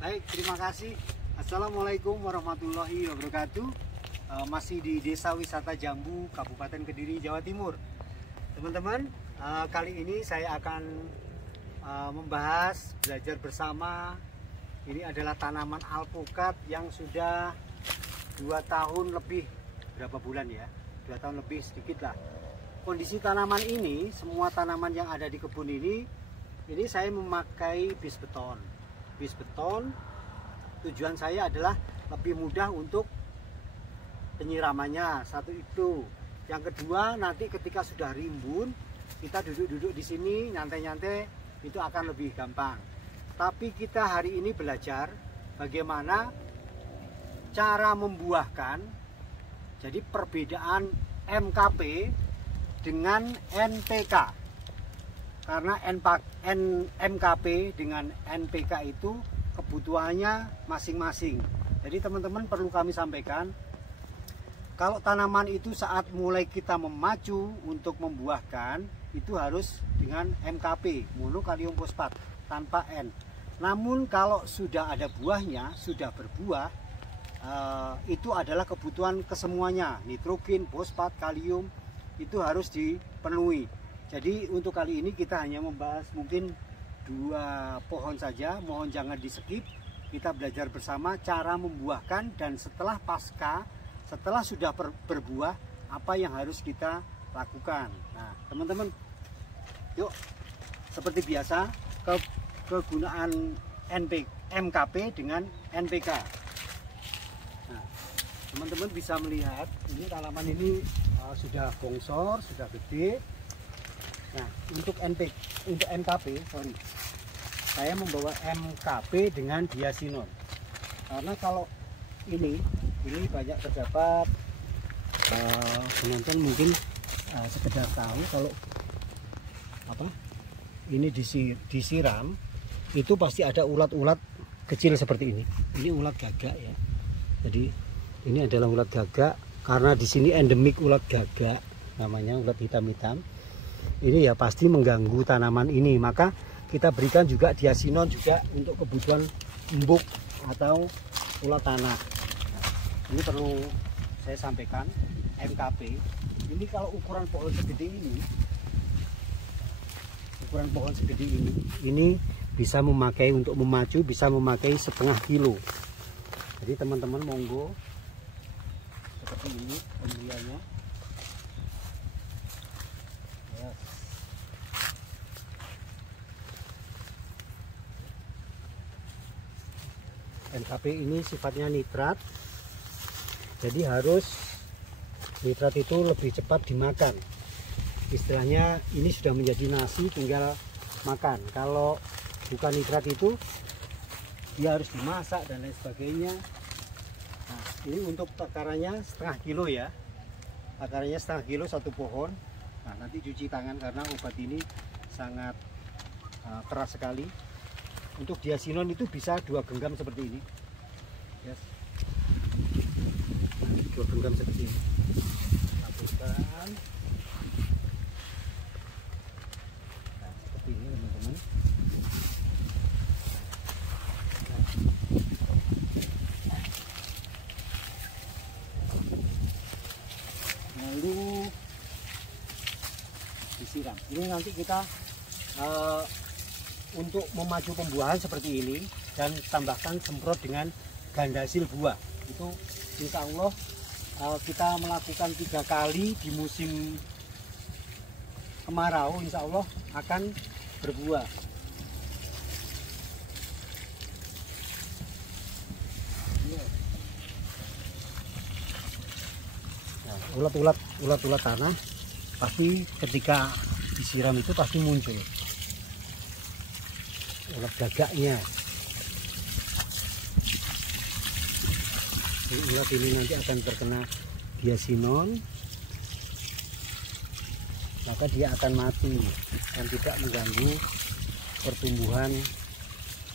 Baik, terima kasih. Assalamualaikum warahmatullahi wabarakatuh. Masih di Desa Wisata Jambu, Kabupaten Kediri, Jawa Timur. Teman-teman, kali ini saya akan membahas, belajar bersama. Ini adalah tanaman alpukat yang sudah 2 tahun lebih. Berapa bulan ya? 2 tahun lebih sedikit lah. Kondisi tanaman ini, semua tanaman yang ada di kebun ini saya memakai bis beton. Bis beton, tujuan saya adalah lebih mudah untuk penyiramannya. Satu itu. Yang kedua, nanti ketika sudah rimbun, kita duduk-duduk di sini, nyantai-nyantai, itu akan lebih gampang. Tapi kita hari ini belajar bagaimana cara membuahkan. Jadi perbedaan MKP dengan NPK. Karena MKP dengan NPK itu kebutuhannya masing-masing. Jadi teman-teman perlu kami sampaikan, kalau tanaman itu saat mulai kita memacu untuk membuahkan, itu harus dengan MKP, monokalium fosfat, tanpa N. Namun kalau sudah ada buahnya, sudah berbuah, itu adalah kebutuhan kesemuanya, nitrogen, fosfat, kalium, itu harus dipenuhi. Jadi untuk kali ini kita hanya membahas mungkin 2 pohon saja, mohon jangan di skip. Kita belajar bersama cara membuahkan, dan setelah pasca, setelah sudah berbuah, apa yang harus kita lakukan. Nah teman-teman, yuk seperti biasa, kegunaan MKP dengan NPK. Nah teman-teman bisa melihat, ini tanaman ini sudah bongsor, sudah gede. Nah, untuk MKP, saya membawa MKP dengan diasinon. Karena kalau ini banyak terdapat penonton mungkin sekedar tahu kalau ini disiram, itu pasti ada ulat-ulat kecil seperti ini. Ini ulat gagak ya. Jadi ini adalah ulat gagak, karena di sini endemik ulat gagak, namanya ulat hitam-hitam. Ini ya pasti mengganggu tanaman ini, maka kita berikan juga diasinon juga untuk kebutuhan embuk atau ulat tanah. Ini perlu saya sampaikan, MKP ini kalau ukuran pohon segede ini bisa memakai untuk memacu, bisa memakai 1/2 kilo. Jadi teman-teman monggo seperti ini pembeliannya. MKP ini sifatnya nitrat, jadi harus nitrat itu lebih cepat dimakan. Istilahnya ini sudah menjadi nasi, tinggal makan. Kalau bukan nitrat itu dia harus dimasak dan lain sebagainya. Nah, ini untuk takarannya 1/2 kilo ya, takarannya 1/2 kilo 1 pohon. Nah, nanti cuci tangan karena obat ini sangat keras sekali. Untuk diasinon itu bisa 2 genggam seperti ini, yes. 2 genggam seperti ini. Lakukan. Nah, seperti ini teman-teman. Lalu disiram. Ini nanti kita untuk memacu pembuahan seperti ini, dan tambahkan semprot dengan gandasil buah. Itu insya Allah kita melakukan 3 kali di musim kemarau, insya Allah akan berbuah. Nah, ulat-ulat tanah pasti ketika disiram itu pasti muncul ulat gagaknya. Ulat ini nanti akan terkena diasinon, maka dia akan mati dan tidak mengganggu pertumbuhan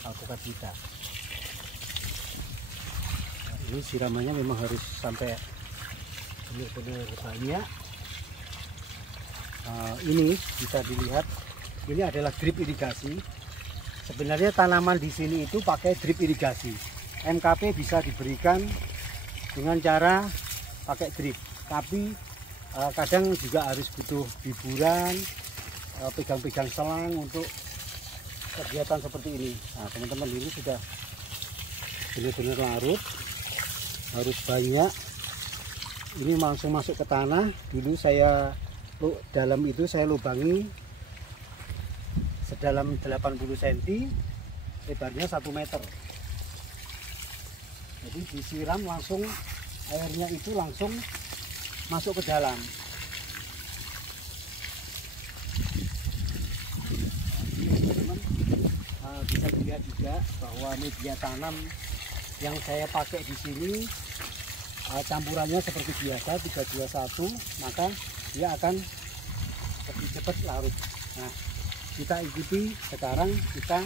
alpukat kita. Nah, ini siramannya memang harus sampai benar-benar banyak. Ini bisa dilihat, ini adalah drip irigasi. Sebenarnya tanaman di sini itu pakai drip irigasi. MKP bisa diberikan dengan cara pakai drip, tapi kadang juga harus butuh hiburan, pegang-pegang selang untuk kegiatan seperti ini. Nah, teman-teman, ini sudah benar-benar larut, harus banyak. Ini langsung masuk ke tanah. Dulu saya dalam itu saya lubangi sedalam 80 cm, lebarnya 1 meter. Jadi disiram langsung, airnya itu langsung masuk ke dalam. Teman-teman bisa dilihat juga bahwa media tanam yang saya pakai di sini campurannya seperti biasa 321, maka dia akan lebih cepat larut. Nah, kita ikuti sekarang, kita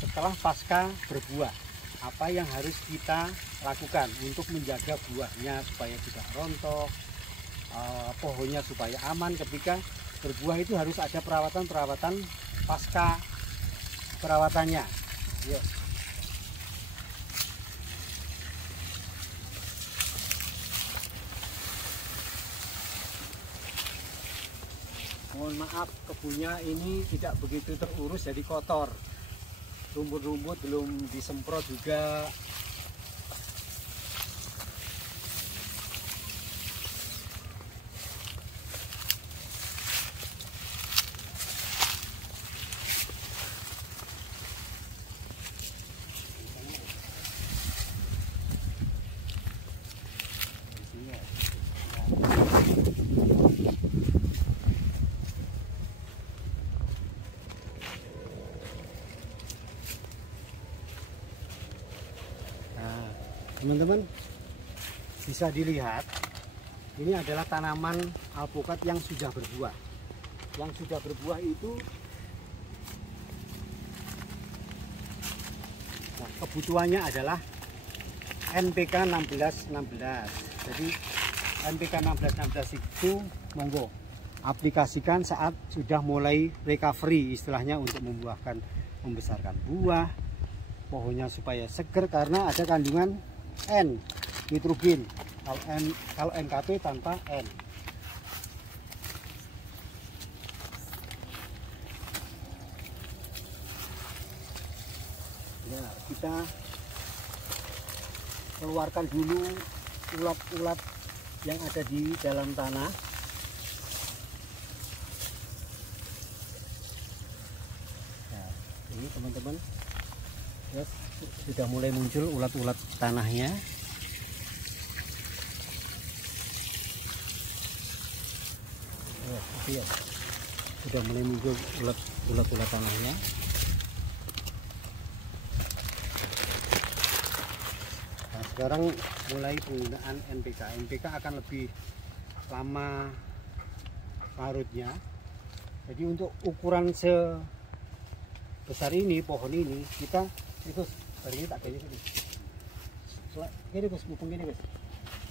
setelah pasca berbuah, apa yang harus kita lakukan untuk menjaga buahnya supaya tidak rontok, pohonnya supaya aman ketika berbuah. Itu harus ada perawatan pasca perawatannya. Yuk. Mohon maaf, kebunnya ini tidak begitu terurus, jadi kotor. Rumput-rumput belum disemprot juga. Teman-teman bisa dilihat, ini adalah tanaman alpukat yang sudah berbuah. Yang sudah berbuah itu kebutuhannya adalah NPK 1616. Jadi NPK 1616 itu monggo aplikasikan saat sudah mulai recovery, istilahnya untuk membesarkan buah, pohonnya supaya seger, karena ada kandungan N, nitrogen. Kalau NKP tanpa N. Ya, kita keluarkan dulu ulat-ulat yang ada di dalam tanah. Nah, ini teman-teman, ya, sudah mulai muncul ulat-ulat tanahnya. Ya, sudah mulai muncul ulat-ulat tanahnya. Nah, sekarang mulai penggunaan NPK. NPK akan lebih lama larutnya. Jadi untuk ukuran sebesar ini, pohon ini, kita Gus, hari ini tak kayak gini. Ini Gus, mumpung gini Gus.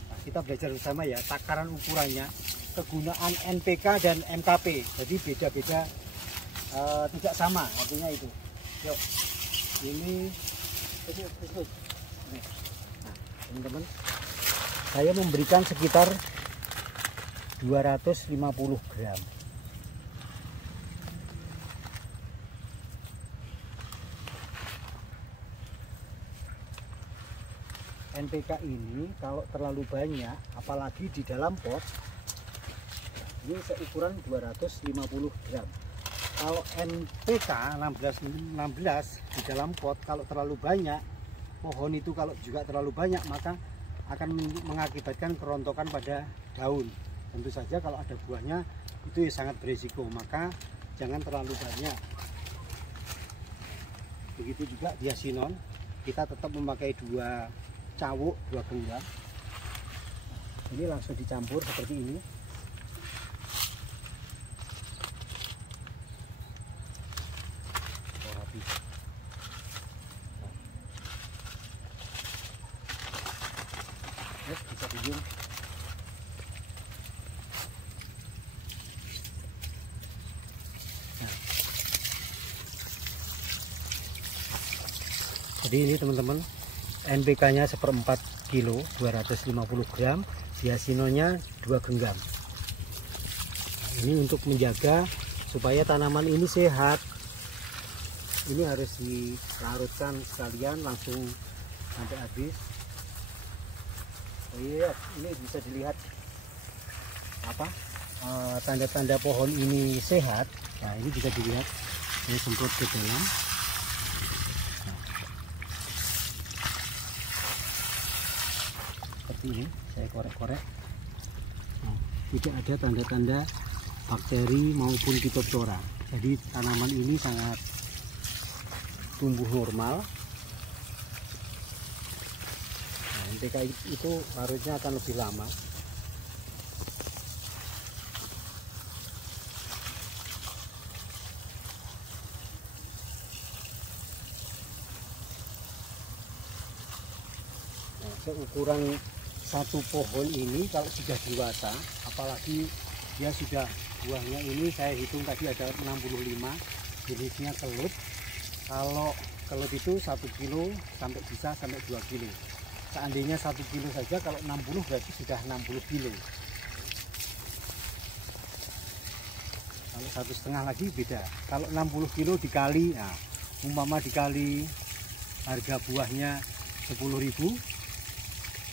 Nah, kita belajar bersama ya, takaran ukurannya, kegunaan NPK dan MKP. Jadi beda-beda, tidak sama, artinya itu. Yuk, ini Gus. Nah, teman-teman, saya memberikan sekitar 250 gram. NPK ini kalau terlalu banyak, apalagi di dalam pot, ini seukuran 250 gram. Kalau NPK 1616 di dalam pot, kalau terlalu banyak, pohon itu kalau juga terlalu banyak, maka akan mengakibatkan kerontokan pada daun. Tentu saja kalau ada buahnya itu sangat berisiko, maka jangan terlalu banyak. Begitu juga diasinon, kita tetap memakai 2 cawuk, 2 genggam. Ini langsung dicampur seperti ini. Bisa dibium. Nah, Jadi ini teman-teman, NPK-nya 1/4 kilo, 250 gram, diasinonya 2 genggam. Nah, ini untuk menjaga supaya tanaman ini sehat. Ini harus dilarutkan sekalian langsung sampai habis. Oh iya, ini bisa dilihat apa tanda-tanda pohon ini sehat. Nah, ini bisa dilihat, ini semprot ke dalam. Seperti ini, saya korek-korek. Nah, tidak ada tanda-tanda bakteri maupun Phytophthora. Jadi tanaman ini sangat tumbuh normal. Nah, NPK itu larutnya akan lebih lama. Nah, seukuran satu pohon ini kalau sudah dewasa, apalagi dia sudah buahnya ini saya hitung tadi ada 65, jenisnya kelut. Kalau kelut itu 1 kilo bisa sampai 2 kilo. Seandainya 1 kilo saja, kalau 60 berarti sudah 60 kilo. Kalau 1,5 lagi beda. Kalau 60 kilo dikali, nah, umpama dikali harga buahnya 10.000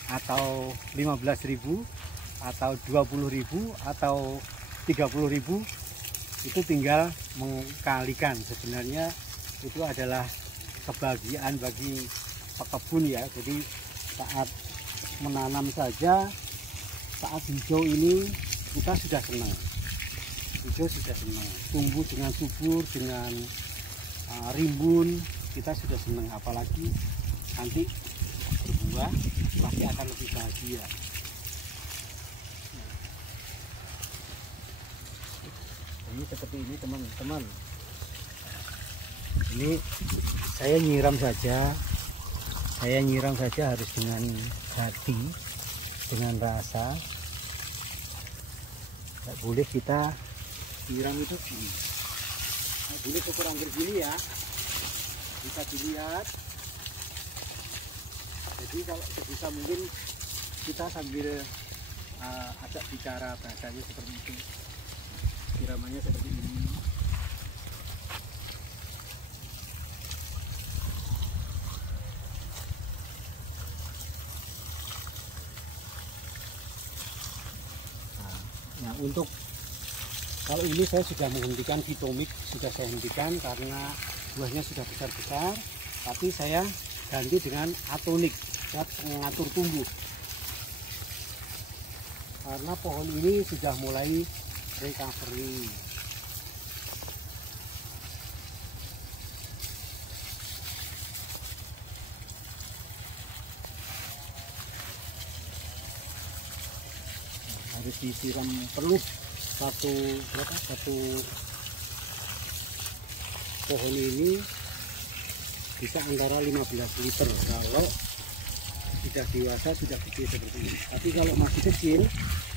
atau 15.000 atau 20.000 atau 30.000, itu tinggal mengkalikan. Sebenarnya itu adalah kebahagiaan bagi pekebun ya. Jadi saat menanam saja, saat hijau ini kita sudah senang. Hijau sudah senang, tumbuh dengan subur, dengan rimbun, kita sudah senang. Apalagi nanti berbuah pasti akan lebih bahagia. Ini seperti ini teman-teman. Ini saya nyiram saja harus dengan hati, dengan rasa. Tidak boleh kita siram itu gini. Tidak boleh kurang begini ya. Bisa dilihat. Jadi kalau sebisa mungkin kita sambil ajak bicara bahasanya seperti itu. Siramannya seperti ini. Nah, untuk kalau ini saya sudah menghentikan Vitomix, sudah saya hentikan karena buahnya sudah besar-besar, tapi saya ganti dengan Atonik buat mengatur tumbuh. Karena pohon ini sudah mulai recovery. Harus disiram perlu satu pohon ini bisa antara 15 liter kalau sudah dewasa, sudah gede seperti ini. Tapi kalau masih kecil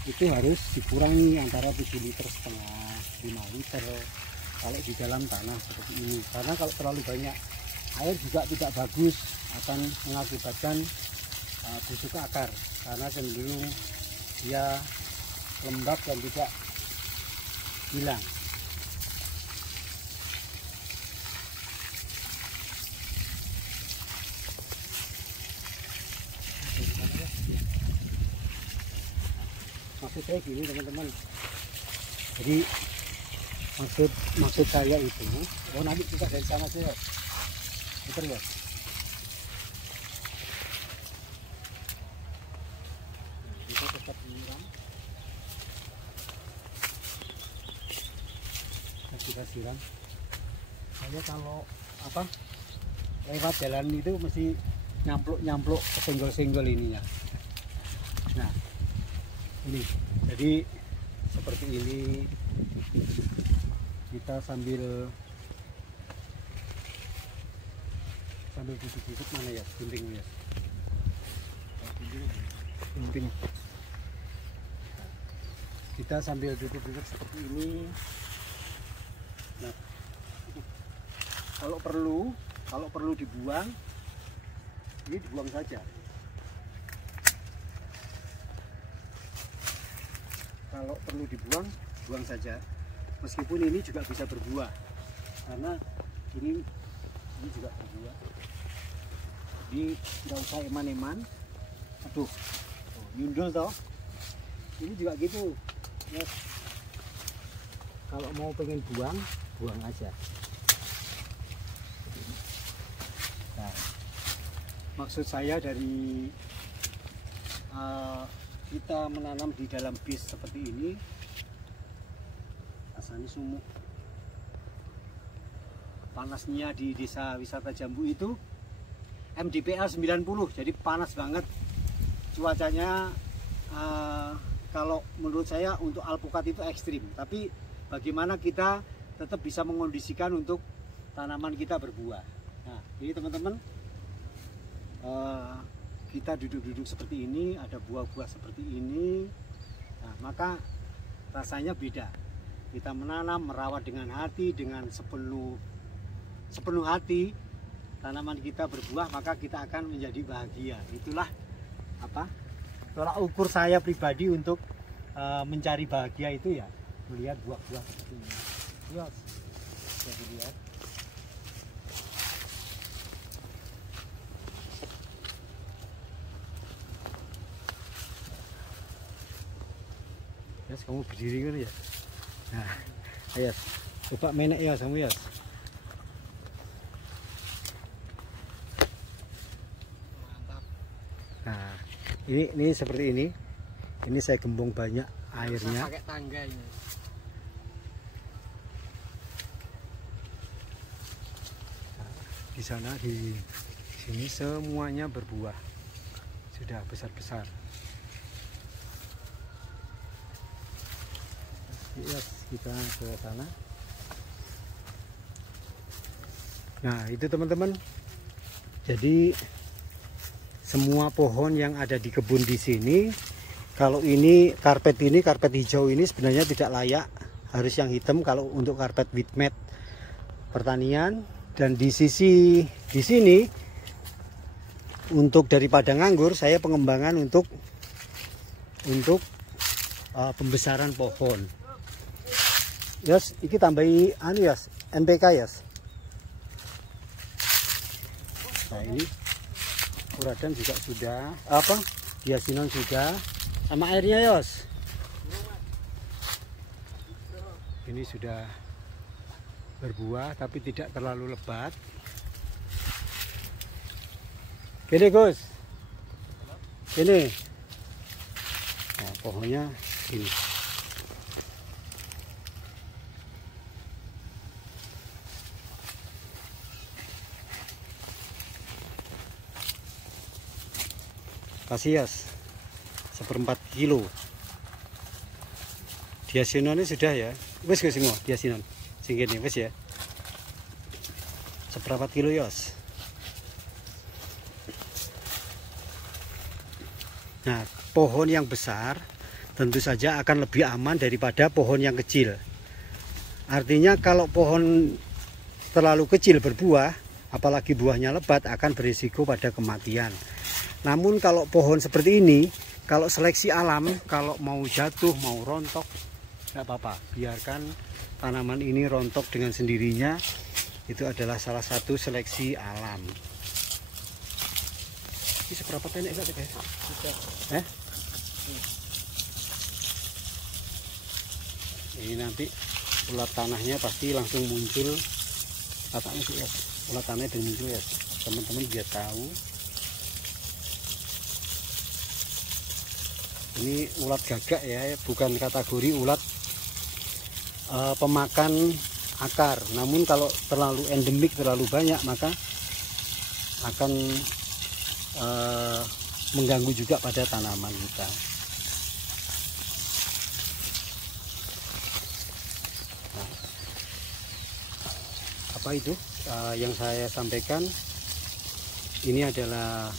itu harus dikurangi antara 7,5 liter, 5 liter kalau di dalam tanah seperti ini. Karena kalau terlalu banyak air juga tidak bagus, akan mengakibatkan busuk akar karena cenderung dia lembab dan tidak hilang. Maksud saya gini teman-teman, jadi maksud saya itu, nanti kita dari sana sih, putar ya. Kita tetap menyiram, kita siram. Saya kalau lewat jalan itu mesti nyampluk senggol-senggol ininya. Nah, ini jadi seperti ini, kita sambil duduk-duduk mana ya gunting ya, gunting. Kita sambil duduk-duduk seperti ini. Nah, kalau perlu dibuang ini dibuang saja. Kalau perlu dibuang, buang saja. Meskipun ini juga bisa berbuah, karena ini juga berbuah. Jadi nggak usah eman-eman. Aduh, nyundul toh. Ini juga gitu. Yes. Kalau mau pengen buang, buang aja. Nah, maksud saya dari kita menanam di dalam bis seperti ini, rasanya sumuk. Panasnya di desa wisata Jambu itu MDPL 90, jadi panas banget. Cuacanya kalau menurut saya untuk alpukat itu ekstrim, tapi bagaimana kita tetap bisa mengondisikan untuk tanaman kita berbuah. Nah, ini teman-teman, kita duduk-duduk seperti ini, ada buah-buah seperti ini. Nah, maka rasanya beda. Kita menanam, merawat dengan hati, dengan sepenuh hati, tanaman kita berbuah, maka kita akan menjadi bahagia. Itulah tolak ukur saya pribadi untuk mencari bahagia itu, ya melihat buah-buah seperti ini. Lihat, bisa dilihat. Yes, kamu berdiri kan ya? Nah, ayo, coba menek ya kamu ya. Mantap. Nah, ini seperti ini. Ini saya gembung banyak airnya. Pakai tangga ini. Di sana, di sini semuanya berbuah, sudah besar-besar. Yes, kita ke sana. Nah, itu teman-teman. Jadi semua pohon yang ada di kebun di sini, kalau ini karpet hijau ini sebenarnya tidak layak, harus yang hitam kalau untuk karpet with mat pertanian. Dan di sini untuk dari padang anggur saya pengembangan untuk pembesaran pohon. Yes, iki tambahi yes, NPK yes. Nah, ini uradan juga sudah, hiasinon sudah, sama airnya yos. Ini sudah berbuah tapi tidak terlalu lebat. Gini Gus, ini, nah, pohonnya ini. Kasih yas 1/4 kilo. Hiasinonnya sudah ya, wes ke semua hiasinon. Singgih nih, wes ya. 1/4 kilo yos. Nah, pohon yang besar tentu saja akan lebih aman daripada pohon yang kecil. Artinya kalau pohon terlalu kecil berbuah, apalagi buahnya lebat, akan berisiko pada kematian. Namun kalau pohon seperti ini, kalau seleksi alam, kalau mau jatuh, mau rontok, tidak apa-apa. Biarkan tanaman ini rontok dengan sendirinya. Itu adalah salah satu seleksi alam. Ini seberapa pendek saja guys? Ini nanti ulat tanahnya pasti langsung muncul. Katanya sih ya, ulat tanahnya dan muncul ya. Teman-teman biar tahu. Ini ulat gagak ya, bukan kategori ulat pemakan akar. Namun kalau terlalu endemik, terlalu banyak, maka akan mengganggu juga pada tanaman kita. Nah, apa itu yang saya sampaikan? Ini adalah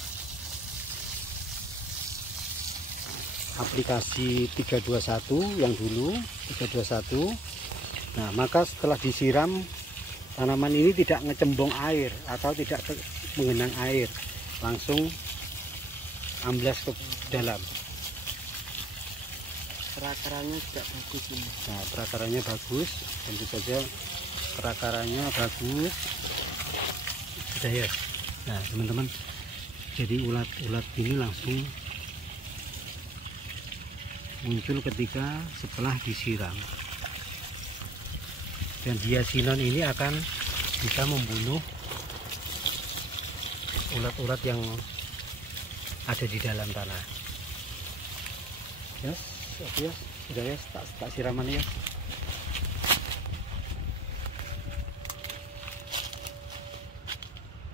aplikasi 321 yang dulu 321. Nah, maka setelah disiram, tanaman ini tidak ngecembong air atau tidak mengenang air. langsung amblas ke dalam. Perakarannya juga bagus ini. Nah, perakarannya bagus, tentu saja perakarannya bagus. Sudah ya. Nah, teman-teman, jadi ulat-ulat ini langsung muncul ketika setelah disiram. Dan diasinon ini akan bisa membunuh ulat-ulat yang ada di dalam tanah. Yes, oke ya, sudah ya, tak siraman ya.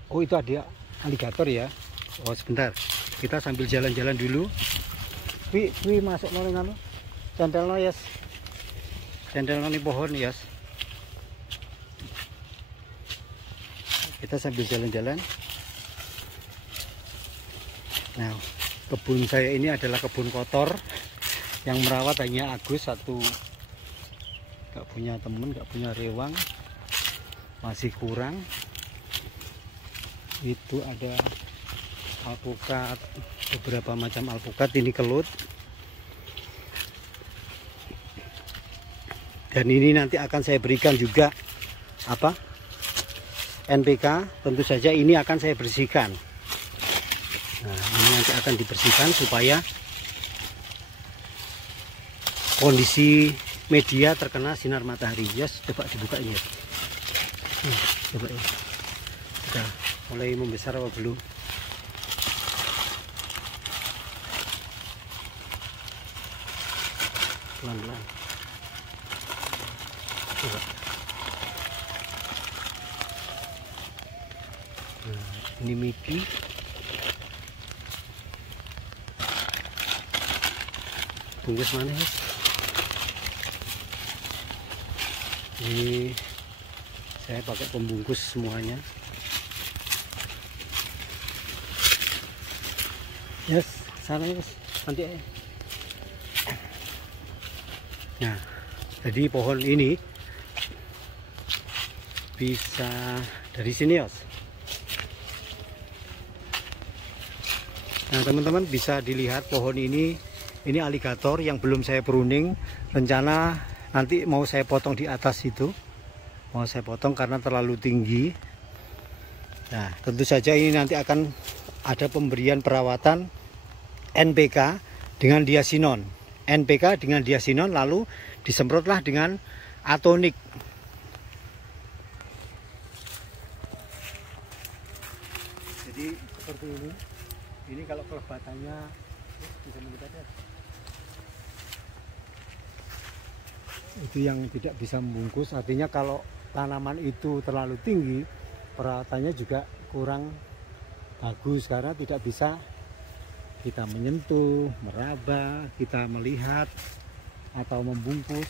Oh, itu ada aligator ya. Oh, sebentar, kita sambil jalan-jalan dulu. Wi masuk nang cantelno yes. Cantelno nih pohon yes. Kita sambil jalan-jalan. Nah, kebun saya ini adalah kebun kotor yang merawat hanya Agus satu. Gak punya temen, gak punya rewang, masih kurang. Itu ada alpukat, beberapa macam alpukat, ini kelut. Dan ini nanti akan saya berikan juga apa? NPK, tentu saja ini akan saya bersihkan. Nah, ini nanti akan dibersihkan supaya kondisi media terkena sinar matahari. Yes, coba dibuka ini. Coba ya. Sudah mulai membesar apa belum? Pelan-pelan. Coba. Nah, ini midi. Bungkus mana ya? Ini saya pakai pembungkus semuanya. Yes, sana yes. Nanti ya. Nah, jadi pohon ini bisa dari sini ya. Nah, teman-teman bisa dilihat pohon ini aligator yang belum saya pruning. Rencana nanti mau saya potong di atas itu. Mau saya potong karena terlalu tinggi. Nah, tentu saja ini nanti akan ada pemberian perawatan NPK dengan diasinon. NPK dengan diasinon lalu disemprotlah dengan atonik. Jadi seperti ini. Ini kalau kelebatannya bisa melihat ya. Itu yang tidak bisa membungkus, artinya kalau tanaman itu terlalu tinggi, perawatannya juga kurang bagus karena tidak bisa kita menyentuh, meraba, kita melihat atau membungkus.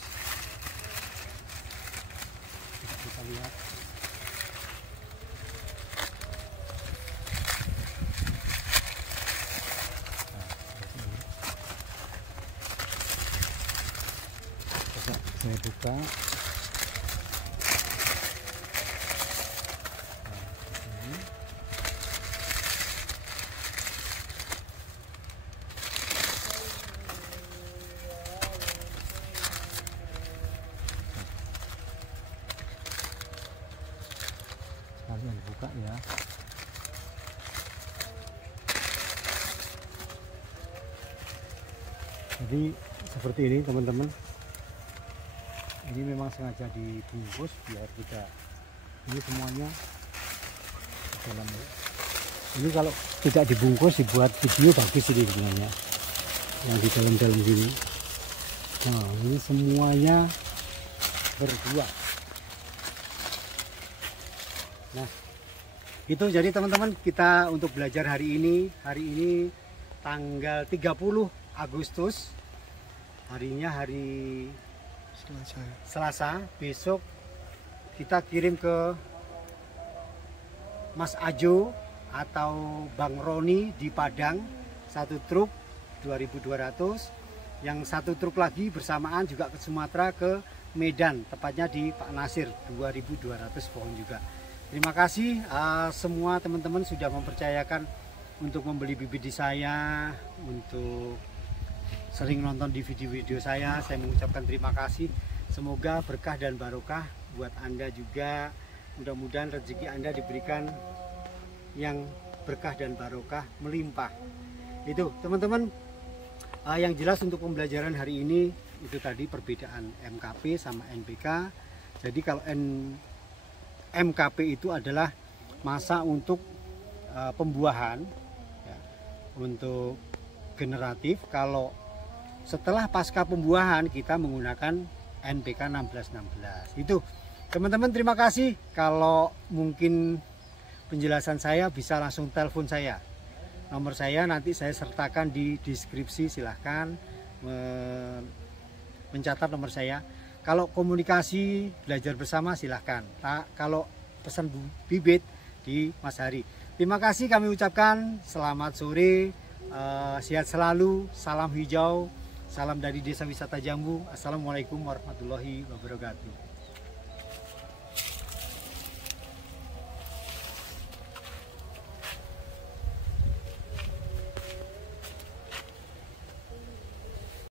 Tidak bisa lihat. Saya buka. Kalian buka ya. Jadi seperti ini teman-teman. Ini memang sengaja dibungkus biar tidak, ini semuanya dalam. Ini kalau tidak dibungkus dibuat video bagus ini sebenarnya yang di dalam sini. Nah, ini semuanya berbuah. Nah, itu jadi teman-teman, kita untuk belajar hari ini tanggal 30 Agustus, harinya hari Selasa. Besok kita kirim ke Mas Ajo atau Bang Roni di Padang, satu truk 2.200, yang satu truk lagi bersamaan juga ke Sumatera, ke Medan, tepatnya di Pak Nasir, 2.200 pohon juga. Terima kasih semua teman-teman sudah mempercayakan untuk membeli bibit di saya, untuk sering nonton di video-video saya mengucapkan terima kasih. Semoga berkah dan barokah buat Anda juga. Mudah-mudahan rezeki Anda diberikan yang berkah dan barokah melimpah. Itu teman-teman, yang jelas untuk pembelajaran hari ini itu tadi perbedaan MKP sama NPK. Jadi kalau MKP itu adalah masa untuk pembuahan ya, untuk generatif. Kalau setelah pasca pembuahan kita menggunakan NPK 1616. Itu teman-teman, terima kasih. Kalau mungkin penjelasan saya bisa langsung telepon saya. Nomor saya nanti saya sertakan di deskripsi, silahkan mencatat nomor saya. Kalau komunikasi belajar bersama silahkan. Kalau pesan bibit di Mas Hari. Terima kasih kami ucapkan, selamat sore, sehat selalu, salam hijau, salam dari Desa Wisata Jambu. Assalamualaikum warahmatullahi wabarakatuh.